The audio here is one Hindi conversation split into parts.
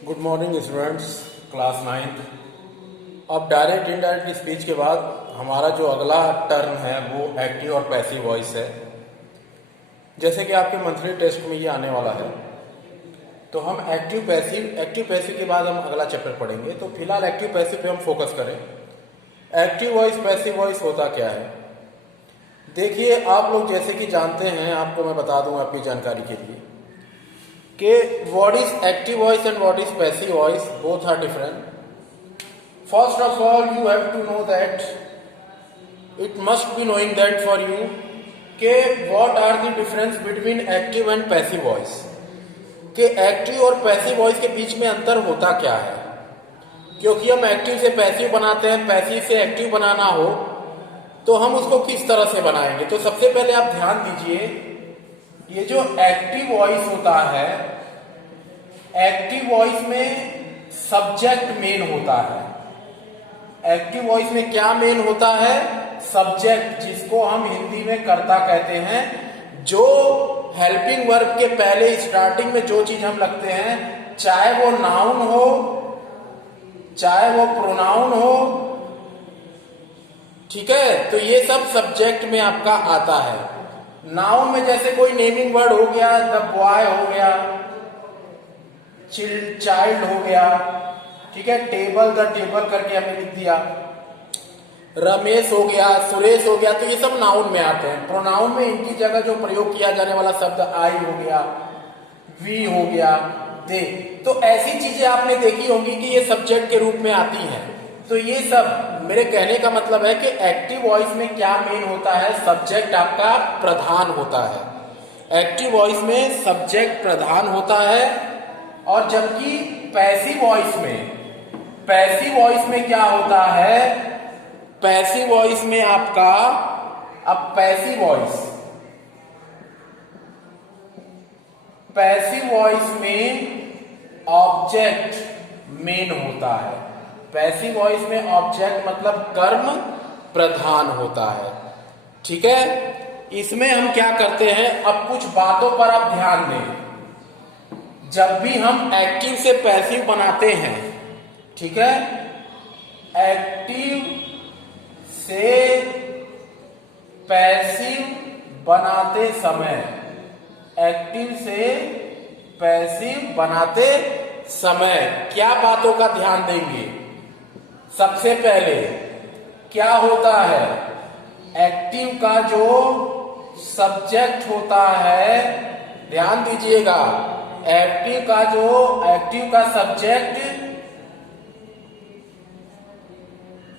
Good morning students, class 9। अब डायरेक्ट इनडायरेक्ट स्पीच के बाद हमारा जो अगला टर्म है वो एक्टिव और पैसिव वॉइस है। जैसे कि आपके मंथली टेस्ट में ये आने वाला है, तो हम एक्टिव पैसिव के बाद हम अगला चैप्टर पढ़ेंगे। तो फिलहाल एक्टिव पैसिव पे हम फोकस करें। एक्टिव वॉइस पैसिव वॉइस होता क्या है, देखिए आप लोग जैसे कि जानते हैं, आपको मैं बता दूं आपकी जानकारी के लिए कि what is active voice and what is passive voice, both are different. First of all, you have to know that it must be knowing that for you कि what are the difference between active and passive voice, कि एक्टिव और पैसिव वॉइस के बीच में अंतर होता क्या है। क्योंकि हम एक्टिव से पैसिव बनाते हैं, पैसिव से एक्टिव बनाना हो तो हम उसको किस तरह से बनाएंगे। तो सबसे पहले आप ध्यान दीजिए, ये जो एक्टिव वॉइस होता है, एक्टिव वॉइस में सब्जेक्ट मेन होता है। एक्टिव वॉइस में क्या मेन होता है? सब्जेक्ट, जिसको हम हिंदी में कर्ता कहते हैं। जो हेल्पिंग वर्ब के पहले स्टार्टिंग में जो चीज हम लगते हैं, चाहे वो नाउन हो चाहे वो प्रोनाउन हो, ठीक है, तो ये सब सब्जेक्ट में आपका आता है। नाउन में जैसे कोई नेमिंग वर्ड हो गया, द बॉय हो गया, चाइल्ड हो गया, ठीक है, टेबल द टेबल करके हमने लिख दिया, रमेश हो गया, सुरेश हो गया, तो ये सब नाउन में आते हैं। प्रोनाउन में इनकी जगह जो प्रयोग किया जाने वाला शब्द आई हो गया, वी हो गया, दे, तो ऐसी चीजें आपने देखी होंगी कि ये सब्जेक्ट के रूप में आती हैं। तो ये सब मेरे कहने का मतलब है कि एक्टिव वॉइस में क्या मेन होता है? सब्जेक्ट आपका प्रधान होता है। एक्टिव वॉइस में सब्जेक्ट प्रधान होता है। और जबकि पैसिव वॉइस में क्या होता है? पैसिव वॉइस में आपका, अब पैसिव वॉइस में ऑब्जेक्ट मेन होता है। पैसिव वॉइस में ऑब्जेक्ट मतलब कर्म प्रधान होता है, ठीक है। इसमें हम क्या करते हैं, अब कुछ बातों पर आप ध्यान दें। जब भी हम एक्टिव से पैसिव बनाते हैं, ठीक है, एक्टिव से पैसिव बनाते समय क्या बातों का ध्यान देंगे? सबसे पहले क्या होता है? एक्टिव का जो सब्जेक्ट होता है, ध्यान दीजिएगा, एक्टिव का सब्जेक्ट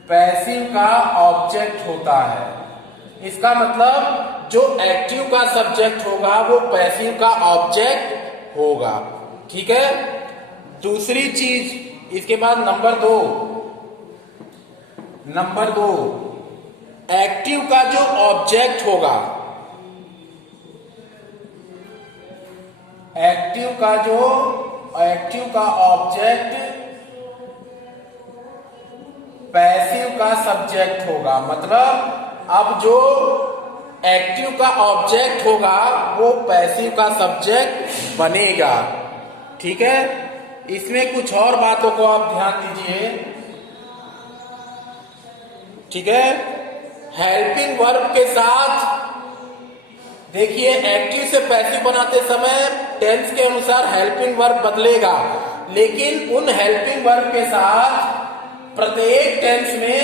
पैसिव का ऑब्जेक्ट होता है। इसका मतलब जो एक्टिव का सब्जेक्ट होगा वो पैसिव का ऑब्जेक्ट होगा, ठीक है। दूसरी चीज, इसके बाद नंबर दो, एक्टिव का जो ऑब्जेक्ट होगा, एक्टिव का ऑब्जेक्ट पैसिव का सब्जेक्ट होगा। मतलब अब जो एक्टिव का ऑब्जेक्ट होगा वो पैसिव का सब्जेक्ट बनेगा, ठीक है। इसमें कुछ और बातों को आप ध्यान दीजिए, ठीक है। हेल्पिंग वर्ब के साथ देखिए, एक्टिव से पैसिव बनाते समय टेंस के अनुसार हेल्पिंग वर्ब बदलेगा, लेकिन उन हेल्पिंग वर्ब के साथ प्रत्येक टेंस में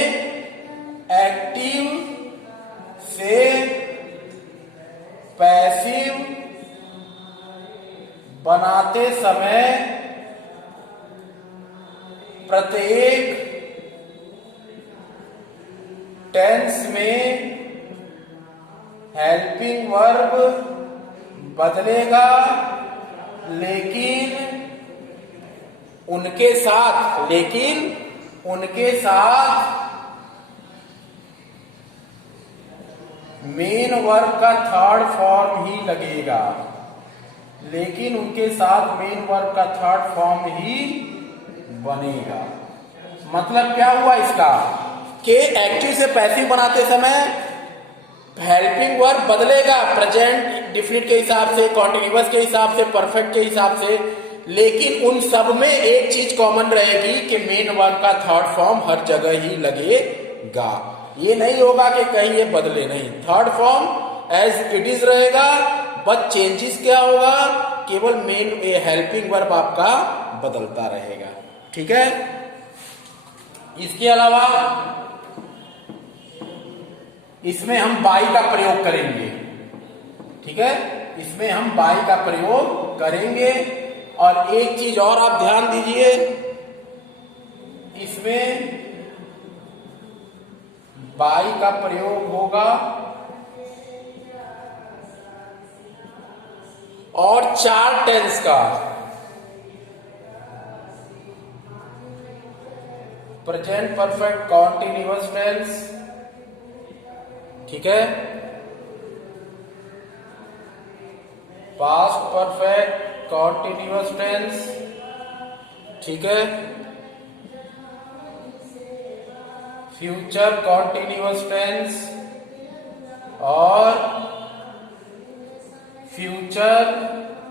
एक्टिव से पैसिव बनाते समय प्रत्येक टेंस में हेल्पिंग वर्ब बदलेगा, लेकिन उनके साथ मेन वर्ब का थर्ड फॉर्म ही लगेगा, बनेगा। मतलब क्या हुआ इसका कि एक्टिव से पैसिव बनाते समय हेल्पिंग वर्ब बदलेगा, प्रेजेंट डिफिनिट के हिसाब से, कॉन्टिन्यूअस के हिसाब से, परफेक्ट के हिसाब से, लेकिन उन सब में एक चीज कॉमन रहेगी कि मेन वर्ब का थर्ड फॉर्म हर जगह ही लगेगा। ये नहीं होगा कि कहीं ये बदले, नहीं, third form as it is रहेगा, बट चेंजेस क्या होगा, केवल मेन हेल्पिंग वर्ब आपका बदलता रहेगा। ठीक है। इसके अलावा इसमें हम बाई का प्रयोग करेंगे। ठीक है, इसमें हम बाई का प्रयोग करेंगे। और एक चीज और आप ध्यान दीजिए, इसमें बाई का प्रयोग होगा और 4 टेंस का, प्रेजेंट परफेक्ट कॉन्टिन्यूअस टेंस, ठीक है, पास्ट परफेक्ट कॉन्टिन्यूअस टेंस, ठीक है, फ्यूचर कॉन्टिन्यूअस टेंस और फ्यूचर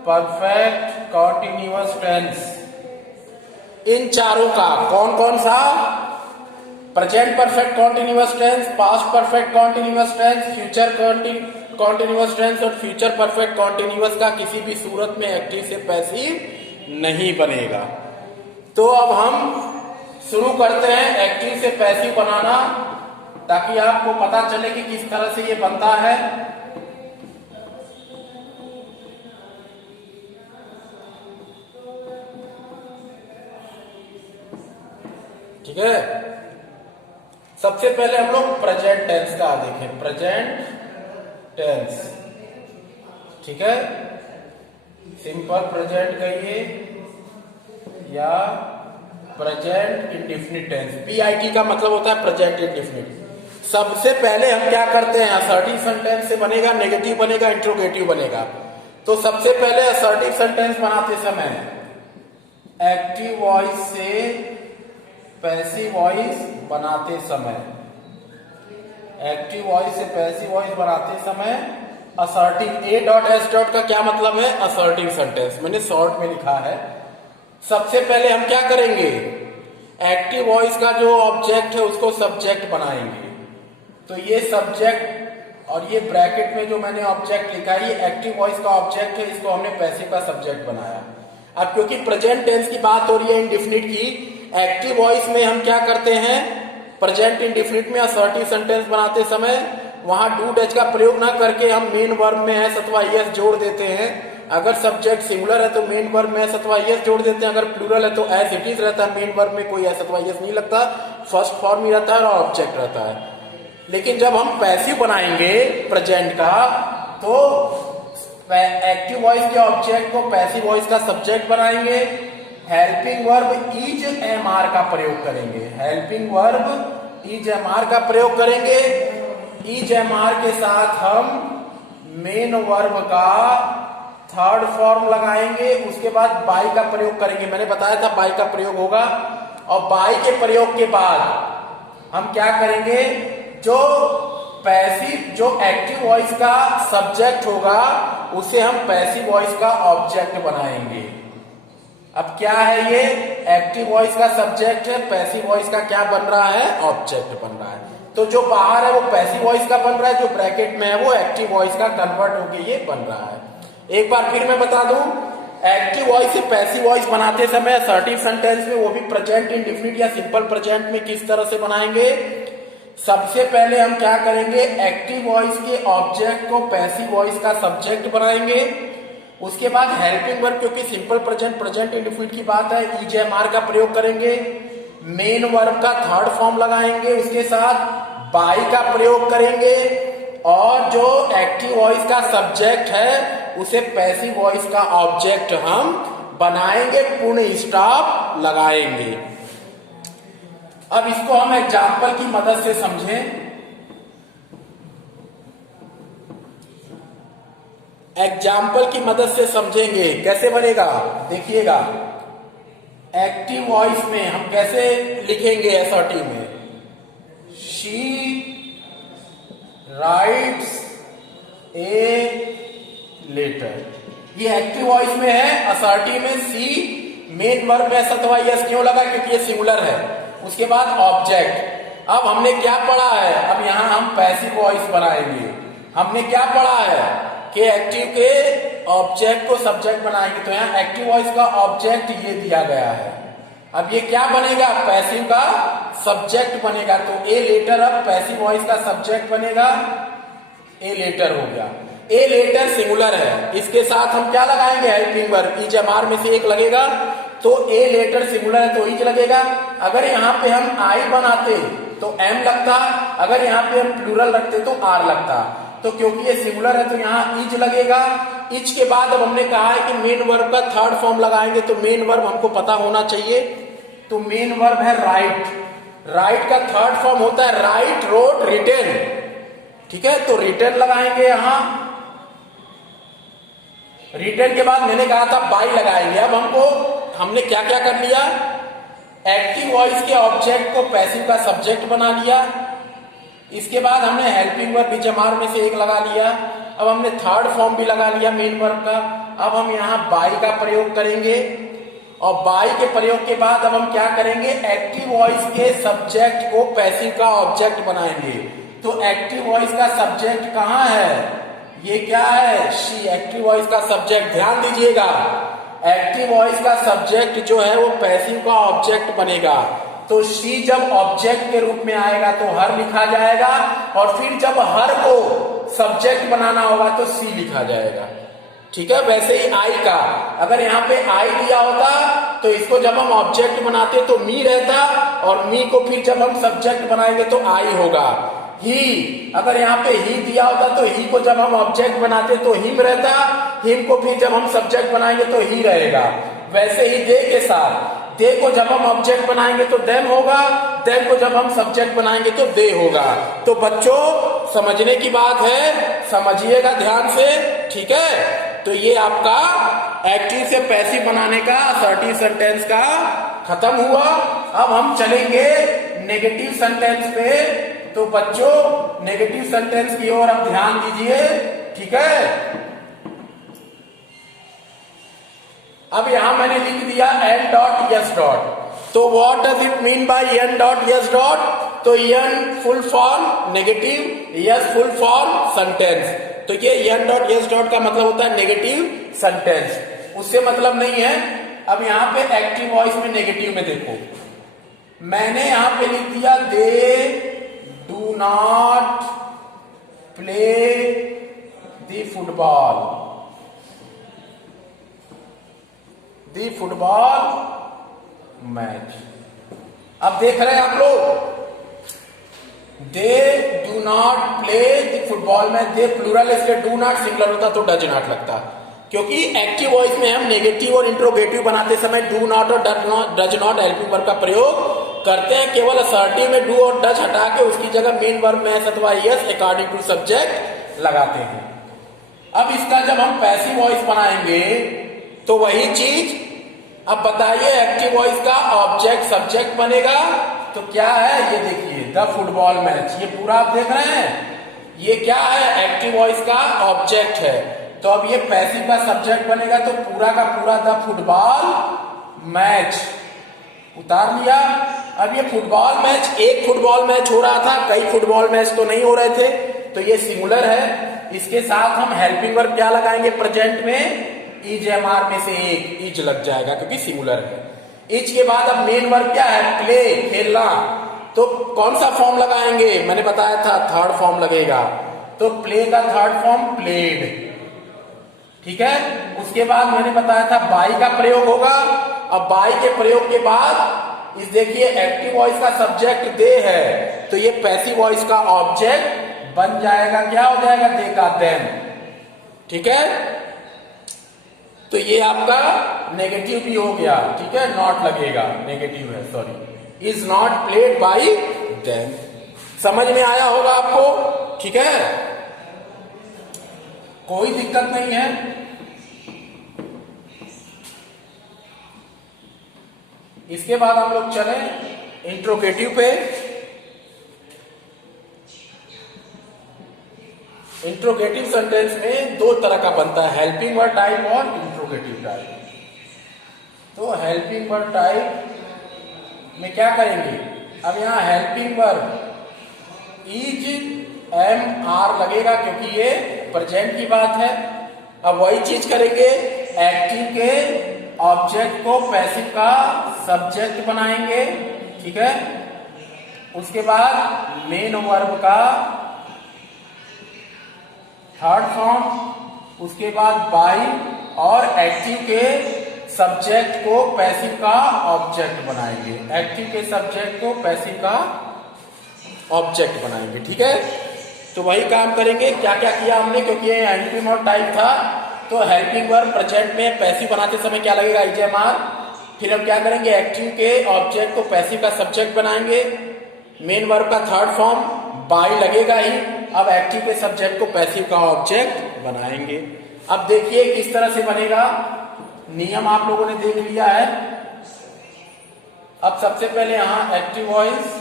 परफेक्ट कॉन्टिन्यूअस टेंस। इन चारों का कौन कौन सा, present perfect continuous tense, past perfect continuous tense, future continuous tense और फ्यूचर परफेक्ट कॉन्टिन्यूअस का किसी भी सूरत में एक्टिव से पैसिव नहीं बनेगा। तो अब हम शुरू करते हैं एक्टिव से पैसिव बनाना, ताकि आपको पता चले कि किस तरह से ये बनता है। ठीक है, सबसे पहले हम लोग प्रेजेंट टेंस का देखें, प्रेजेंट टेंस, ठीक है, सिंपल प्रेजेंट कहिए या प्रेजेंट इंडेफिनिट टेंस। PIT का मतलब होता है प्रेजेंट इंडेफिनिट। सबसे पहले हम क्या करते हैं, असर्टिव सेंटेंस से बनेगा, नेगेटिव बनेगा, इंट्रोगेटिव बनेगा। तो सबसे पहले असर्टिव सेंटेंस बनाते समय एक्टिव वॉइस से पैसिव वॉइस बनाते समय, एक्टिव वॉइस से पैसिव वॉइस बनाते समय असर्टिव, A.S. का क्या मतलब है, असर्टिव सेंटेंस, मैंने शॉर्ट में लिखा है। सबसे पहले हम क्या करेंगे, एक्टिव वॉइस का जो ऑब्जेक्ट है उसको सब्जेक्ट बनाएंगे। तो ये सब्जेक्ट और ये ब्रैकेट में जो मैंने ऑब्जेक्ट लिखा है, ये एक्टिव वॉइस का ऑब्जेक्ट है, इसको हमने पैसिव का सब्जेक्ट बनाया। अब क्योंकि प्रेजेंट टेंस की बात हो रही है इंडेफिनिट की, एक्टिव वॉइस में हम क्या करते हैं, प्रेजेंट इंडेफिनिट में असर्टिव सेंटेंस बनाते समय वहां डू डज का प्रयोग ना करके हम मेन वर्ब में एस अथवा एस जोड़ देते हैं। अगर सब्जेक्ट सिंगुलर है तो मेन वर्ब में एस अथवा एस जोड़ देते हैं, अगर प्लूरल है तो एज इट इज रहता है, मेन वर्ब में कोई एस अथवा एस नहीं लगता, फर्स्ट फॉर्म ही रहता है और ऑब्जेक्ट रहता है। लेकिन जब हम पैसिव बनाएंगे प्रेजेंट का, तो एक्टिव वॉइस के ऑब्जेक्ट को पैसिव वॉइस का सब्जेक्ट बनाएंगे, हेल्पिंग वर्ब इज एमआर का प्रयोग करेंगे, हेल्पिंग वर्ब इज एमआर का प्रयोग करेंगे। इज एमआर के साथ हम मेन वर्ब का थर्ड फॉर्म लगाएंगे, उसके बाद बाई का प्रयोग करेंगे। मैंने बताया था बाई का प्रयोग होगा, और बाई के प्रयोग के बाद हम क्या करेंगे, जो पैसिव, जो एक्टिव वॉइस का सब्जेक्ट होगा उसे हम पैसिव वॉइस का ऑब्जेक्ट बनाएंगे। अब क्या है, ये एक्टिव वॉइस का सब्जेक्ट है, पैसिव वॉइस का क्या बन रहा है, ऑब्जेक्ट बन रहा है। तो जो बाहर है वो पैसिव वॉइस का बन रहा है, जो ब्रैकेट में है वो एक्टिव वॉइस का कन्वर्ट होके ये बन रहा है। एक बार फिर मैं बता दूं, एक्टिव वॉइस से पैसिव वॉइस बनाते समय असर्टिव सेंटेंस में, वो भी प्रेजेंट इंडेफिनिट या सिंपल प्रेजेंट में, किस तरह से बनाएंगे। सबसे पहले हम क्या करेंगे, एक्टिव वॉइस के ऑब्जेक्ट को पैसिव वॉइस का सब्जेक्ट बनाएंगे। उसके बाद हेल्पिंग वर्ब, क्योंकि सिंपल प्रेजेंट, प्रेजेंट इंडेफिनिट की बात है, इज एमआर का प्रयोग करेंगे, मेन वर्ब का थर्ड फॉर्म लगाएंगे, उसके साथ बाई का प्रयोग करेंगे, और जो एक्टिव वॉइस का सब्जेक्ट है उसे पैसिव वॉइस का ऑब्जेक्ट हम बनाएंगे, पूर्ण स्टॉप लगाएंगे। अब इसको हम एग्जाम्पल की मदद से समझें। एग्जाम्पल की मदद से समझेंगे, कैसे बनेगा देखिएगा। एक्टिव वॉइस में हम कैसे लिखेंगे, असर्टिव में, शी राइट्स ए लेटर, ये एक्टिव वॉइस में है, असर्टिव में सी, मेन वर्ब में एस अथवा यस क्यों लगा, क्योंकि ये सिंगुलर है। उसके बाद ऑब्जेक्ट। अब हमने क्या पढ़ा है, अब यहां हम पैसिव वॉइस बनाएंगे। हमने क्या पढ़ा है कि एक्टिव के ऑब्जेक्ट को सब्जेक्ट बनाएंगे, तो यहाँ एक्टिव वॉइस का ऑब्जेक्ट ये दिया गया है। अब ये क्या बनेगा, पैसिव का सब्जेक्ट बनेगा। तो ए लेटर अब पैसिव वॉइस का सब्जेक्ट बनेगा, ए लेटर हो गया। ए लेटर सिंगुलर है, इसके साथ हम क्या लगाएंगे, helping verb. Is am are में से एक लगेगा, तो ए लेटर सिंगुलर है तो इज लगेगा। अगर यहाँ पे हम आई बनाते तो एम लगता, अगर यहाँ पे हम प्लूरल रखते तो आर लगता। तो क्योंकि ये सिंगुलर है तो यहाँ इज लगेगा। इज के बाद अब हमने कहा है कि मेन वर्ब का थर्ड फॉर्म लगाएंगे, तो मेन वर्ब हमको पता होना चाहिए। तो मेन वर्ब है राइट। राइट का थर्ड फॉर्म होता है राइट, रोट, रिटेन। ठीक है, तो रिटेन लगाएंगे यहां। रिटेन के बाद मैंने कहा था बाई लगाएंगे। अब हमने क्या क्या कर लिया, एक्टिव वॉइस के ऑब्जेक्ट को पैसिव का सब्जेक्ट बना लिया। इसके बाद हमने helping verb beach M are में से एक लगा लिया। अब हमने थर्ड फॉर्म भी लगा लिया मेन वर्ब का। अब हम यहाँ बाई का प्रयोग करेंगे, और बाई के प्रयोग के बाद अब हम क्या करेंगे, एक्टिव वॉइस के सब्जेक्ट को पैसिव का ऑब्जेक्ट बनाएंगे। तो एक्टिव वॉइस का सब्जेक्ट कहां है, ये क्या है, शी। एक्टिव वॉइस का सब्जेक्ट, ध्यान दीजिएगा, एक्टिव वॉइस का सब्जेक्ट जो है वो पैसिव का ऑब्जेक्ट बनेगा। तो शी जब ऑब्जेक्ट के रूप में आएगा तो हर लिखा जाएगा, और फिर जब हर को सब्जेक्ट बनाना होगा तो सी लिखा जाएगा। ठीक है, वैसे ही आई का, अगर यहाँ पे आई दिया होता तो इसको जब हम ऑब्जेक्ट बनाते तो मी रहता, और मी को फिर जब हम सब्जेक्ट बनाएंगे तो आई होगा। ही, अगर यहाँ पे ही दिया होता तो ही को जब हम ऑब्जेक्ट बनाते तो हिम रहता, हिम को फिर जब हम सब्जेक्ट बनाएंगे तो ही रहेगा। वैसे ही दे के साथ, दे को जब हम ऑब्जेक्ट बनाएंगे तो देम होगा, देम को जब हम सब्जेक्ट बनाएंगे तो दे होगा। तो बच्चों समझने की बात है, समझिएगा ध्यान से। ठीक है, तो ये आपका एक्टिव से पैसिव बनाने का असर्टिव सेंटेंस का खत्म हुआ। अब हम चलेंगे नेगेटिव सेंटेंस पे। तो बच्चों नेगेटिव सेंटेंस की ओर अब ध्यान दीजिए। ठीक है, अब यहां मैंने लिख दिया एन डॉट यस डॉट। तो what does it mean by N dot S dot, तो N full form negative, S full form sentence. तो ये एन डॉट यस डॉट का मतलब होता है नेगेटिव सेंटेंस, उससे मतलब नहीं है। अब यहां पे एक्टिव वॉइस में नेगेटिव में देखो, मैंने यहां पे लिख दिया they do not play the football, the football match. अब देख रहे हैं आप लोग, they do not play the football match, they plural इसलिए डू नॉट सिंगुलर होता तो डज नॉट लगता। क्योंकि एक्टिव वॉइस में हम नेगेटिव और इंट्रोगेटिव बनाते समय डू नॉट और डज नॉट हेल्पिंग वर्ब का प्रयोग करते हैं। केवल असर्टिव में डू और डज हटा के उसकी जगह मेन वर्ब में एस अथवा यस अकॉर्डिंग टू सब्जेक्ट लगाते हैं। अब इसका जब हम पैसिव वॉइस बनाएंगे तो वही चीज, अब बताइए एक्टिव वॉइस का ऑब्जेक्ट सब्जेक्ट बनेगा तो क्या है, ये देखिए द फुटबॉल मैच। ये पूरा आप देख रहे हैं, ये क्या है, एक्टिव वॉइस का ऑब्जेक्ट है। तो अब ये पैसिव का सब्जेक्ट बनेगा तो पूरा का पूरा द फुटबॉल मैच उतार लिया। अब ये फुटबॉल मैच, एक फुटबॉल मैच हो रहा था, कई फुटबॉल मैच तो नहीं हो रहे थे, तो ये सिंगुलर है। इसके साथ हम हेल्पिंग वर्ब क्या लगाएंगे, प्रेजेंट में इज एम आर में से एक इज लग जाएगा क्योंकि सिंगुलर है। इज के बाद अब मेन वर्ब क्या है, प्ले, खेलना। तो कौन सा फॉर्म लगाएंगे, मैंने बताया था थर्ड फॉर्म लगेगा। तो प्ले का थर्ड फॉर्म प्लेड। ठीक है, उसके बाद मैंने बताया था बाई का प्रयोग होगा। अब बाई के प्रयोग के बाद इस देखिए एक्टिव वॉइस का सब्जेक्ट दे है, तो ये पैसिव वॉइस का ऑब्जेक्ट बन जाएगा, क्या हो जाएगा, दे का देम। ठीक है, तो ये आपका नेगेटिव भी हो गया। ठीक है, नॉट लगेगा, नेगेटिव है, sorry, is not played by them. समझ में आया होगा आपको। ठीक है, कोई दिक्कत नहीं है। इसके बाद हम लोग चले इंट्रोगेटिव पे। इंट्रोगेटिव सेंटेंस में दो तरह का बनता है, हेल्पिंग वर्ब टाइप और इंट्रोगेटिव टाइप। तो हेल्पिंग वर्ब टाइप में क्या करेंगे, अब यहाँ helping verb is am are लगेगा क्योंकि ये प्रेजेंट की बात है। अब वही चीज करेंगे, एक्टिव के ऑब्जेक्ट को पैसिव का सब्जेक्ट बनाएंगे, ठीक है। उसके बाद मेन वर्ब का थर्ड फॉर्म, उसके बाद बाई, और एक्टिव के सब्जेक्ट को पैसिव का ऑब्जेक्ट बनाएंगे, एक्टिव के सब्जेक्ट को पैसिव का ऑब्जेक्ट बनाएंगे, ठीक है। तो वही काम करेंगे। क्या क्या किया हमने, क्योंकि ये हेल्पिंग वर्ब टाइप था, तो हेल्पिंग वर्ब प्रेजेंट में पैसिव बनाते समय क्या लगेगा, इजेएमआर। फिर हम क्या करेंगे, एक्टिव के ऑब्जेक्ट को पैसिव का सब्जेक्ट बनाएंगे, मेन वर्ब का थर्ड फॉर्म बाई लगेगा ही। अब एक्टिव के सब्जेक्ट को पैसिव का ऑब्जेक्ट बनाएंगे। अब देखिए किस तरह से बनेगा, नियम आप लोगों ने देख लिया है। अब सबसे पहले यहां एक्टिव वॉइस,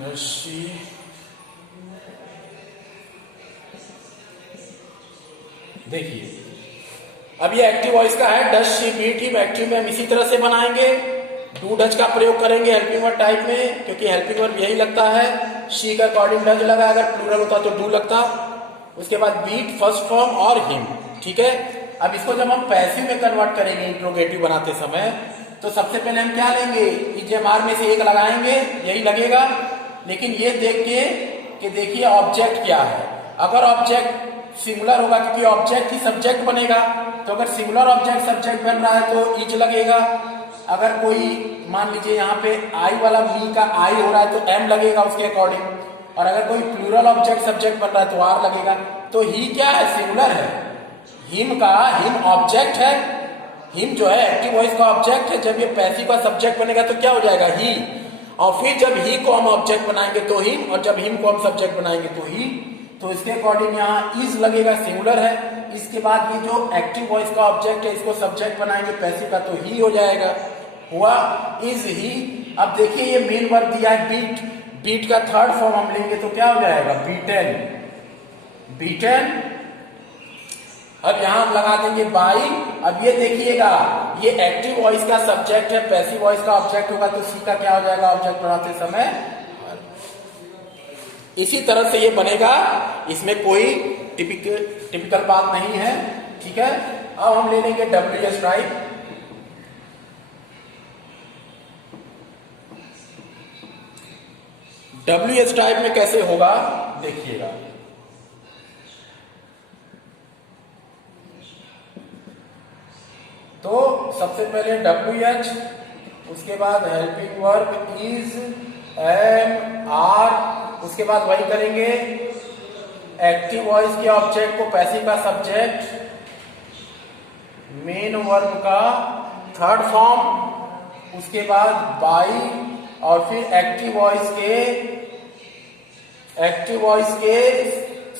नशी, देखिए अब ये एक्टिव वॉइस का है, does she meet him. Active में हम इसी तरह से बनाएंगे, डू डज का प्रयोग करेंगे हेल्पिंग वर्ब टाइप में, क्योंकि हेल्पिंग वर्ब यही लगता है। शी का अकॉर्डिंग डज लगा, अगर प्लूरल होता तो डू लगता। उसके बाद बीट फर्स्ट फॉर्म और हिम, ठीक है। अब इसको जब हम पैसिव में कन्वर्ट करेंगे इंट्रोगेटिव बनाते समय, तो सबसे पहले हम क्या लेंगे, इजेएमआर में से एक लगाएंगे, यही लगेगा। लेकिन ये देख के कि देखिए ऑब्जेक्ट क्या है। अगर ऑब्जेक्ट सिंगुलर होगा, क्योंकि ऑब्जेक्ट ही सब्जेक्ट बनेगा, तो अगर सिंगुलर ऑब्जेक्ट सब्जेक्ट बन रहा है तो इज लगेगा। अगर कोई मान लीजिए यहाँ पे आई वाला मी का आई हो रहा है तो एम लगेगा उसके अकॉर्डिंग। और अगर कोई प्लूरल ऑब्जेक्ट सब्जेक्ट बन रहा है तो आर लगेगा। तो ही क्या है, सिंगुलर है। हिम का हिम ऑब्जेक्ट है, हिम जो है एक्टिव वॉइस का ऑब्जेक्ट है। जब ये पैसिव का सब्जेक्ट बनेगा तो क्या हो जाएगा, ही। और फिर जब ही को हम ऑब्जेक्ट बनाएंगे तो हिम, और जब हिम को हम सब्जेक्ट बनाएंगे तो ही। तो इसके अकॉर्डिंग यहाँ इज लगेगा, सिंगुलर है। इसके बाद ये जो एक्टिव वॉइस का ऑब्जेक्ट है इसको सब्जेक्ट बनाएंगे पैसिव का, तो ही हो जाएगा, हुआ इज ही। अब देखिए ये मेन वर्ब दिया है बीट, बीट का थर्ड फॉर्म हम लेंगे तो क्या हो जाएगा, बीटन, बीटन। अब यहां हम लगा देंगे बाई। अब ये देखिएगा ये एक्टिव वॉइस का सब्जेक्ट है, पैसिव वॉइस का ऑब्जेक्ट होगा, तो सी का क्या हो जाएगा ऑब्जेक्ट बनाते समय। इसी तरह से ये बनेगा, इसमें कोई टिपिकल बात नहीं है, ठीक है। अब हम ले लेंगे डब्ल्यूएच टाइप। डब्ल्यूएच टाइप में कैसे होगा देखिएगा। तो सबसे पहले डब्ल्यूएच, उसके बाद helping verb is, am, are, उसके बाद वही करेंगे एक्टिव वॉइस के ऑब्जेक्ट को पैसिव का सब्जेक्ट, मेन वर्ब का थर्ड फॉर्म, उसके बाद बाई, और फिर एक्टिव वॉइस के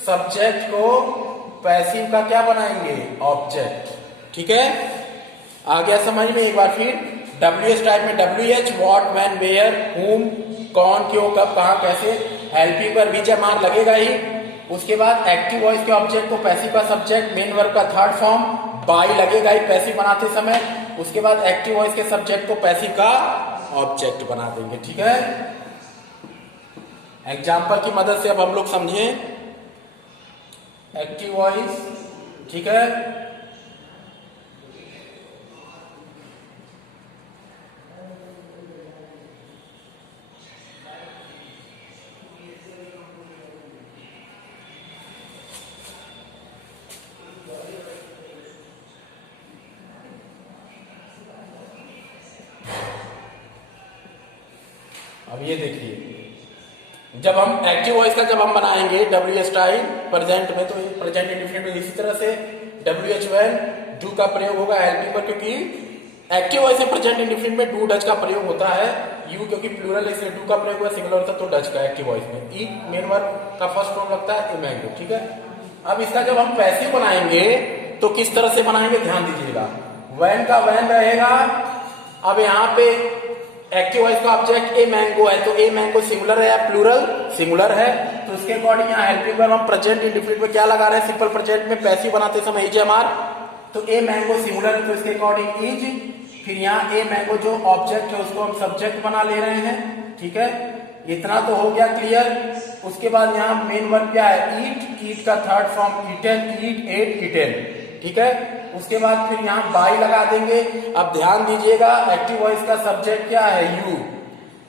सब्जेक्ट को पैसिव का क्या बनाएंगे, ऑब्जेक्ट, ठीक है। आ गया समझ में। एक बार फिर डब्ल्यूएच टाइप में डब्ल्यूएच, व्हाट, व्हेन, वेयर, हुम, कौन, क्यों, कब, कहां, कैसे, हेल्पिंग पर इजेएमआर लगेगा ही। उसके बाद एक्टिव वॉइस के ऑब्जेक्ट को पैसिव का सब्जेक्ट, मेन वर्ब का थर्ड फॉर्म, बाई लगेगा ही पैसिव बनाते समय। उसके बाद एक्टिव वॉइस के सब्जेक्ट को पैसिव का ऑब्जेक्ट बना देंगे, ठीक है। एग्जाम्पल की मदद से अब हम लोग समझें एक्टिव वॉइस, ठीक है। अब ये देखिए जब हम एक्टिव वॉइस का जब हम बनाएंगे डब्ल्यूएच टाइप प्रेजेंट में, तो प्रेजेंट इंडेफिनिट में इसी तरह से डब्ल्यूएच व्हेन, डू का प्रयोग होगा हेल्पिंग पर, क्योंकि एक्टिव वॉइस में प्रेजेंट इंडेफिनिट में डू डज का प्रयोग होता है। यू क्योंकि प्लूरल है इसलिए डू का प्रयोग हुआ, सिंगुलर होता तो डज का एक्टिव वॉइस में। ई मेन वर्ब का फर्स्ट फॉर्म लगता है, इमैंगो, ठीक है। अब इसका जब हम पैसिव बनाएंगे तो किस तरह से बनाएंगे ध्यान दीजिएगा। वैन का वैन रहेगा। अब यहाँ पे एक्टिव वॉइस का ऑब्जेक्ट ए मैंगो है, तो ए मैंगो सिंगुलर है या प्लूरल? सिंगुलर है। तो उसके अकॉर्डिंग यहाँ हेल्पिंग वर्ब हम प्रेजेंट इंडेफिनिट में क्या लगा रहे हैं? सिंपल प्रेजेंट में पैसिव बनाते समय इज एम आर। तो ए मैंगो सिंगुलर है तो इसके अकॉर्डिंग इज। फिर यहाँ ए मैंगो जो ऑब्जेक्ट है उसको हम सब्जेक्ट बना ले रहे हैं। ठीक है, इतना तो हो गया क्लियर। उसके बाद यहाँ मेन वर्ब क्या है? ईट। ईट का थर्ड फॉर्म ईटन, ईट, एट, ईटन। ठीक है, उसके बाद फिर यहाँ बाई लगा देंगे। अब ध्यान दीजिएगा एक्टिव वॉइस का सब्जेक्ट क्या है? यू।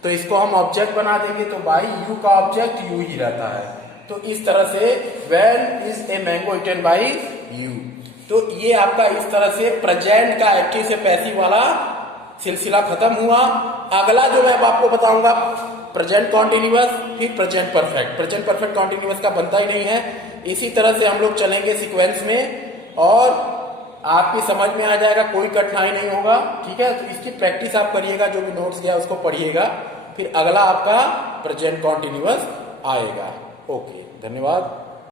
तो इसको हम ऑब्जेक्ट बना देंगे तो बाई यू का ऑब्जेक्ट यू ही रहता है। तो इस तरह से when is a mango eaten by you. तो ये आपका इस तरह से प्रेजेंट का एक्टिव से पैसिव वाला सिलसिला खत्म हुआ। अगला जो मैं आपको बताऊंगा प्रेजेंट कॉन्टिन्यूअस, फिर present perfect. Present perfect continuous का बनता ही नहीं है। इसी तरह से हम लोग चलेंगे सीक्वेंस में और आपकी समझ में आ जाएगा, कोई कठिनाई नहीं होगा। ठीक है, तो इसकी प्रैक्टिस आप करिएगा, जो भी नोट्स दिया उसको पढ़िएगा, फिर अगला आपका प्रेजेंट कॉन्टिन्यूअस आएगा। ओके, धन्यवाद।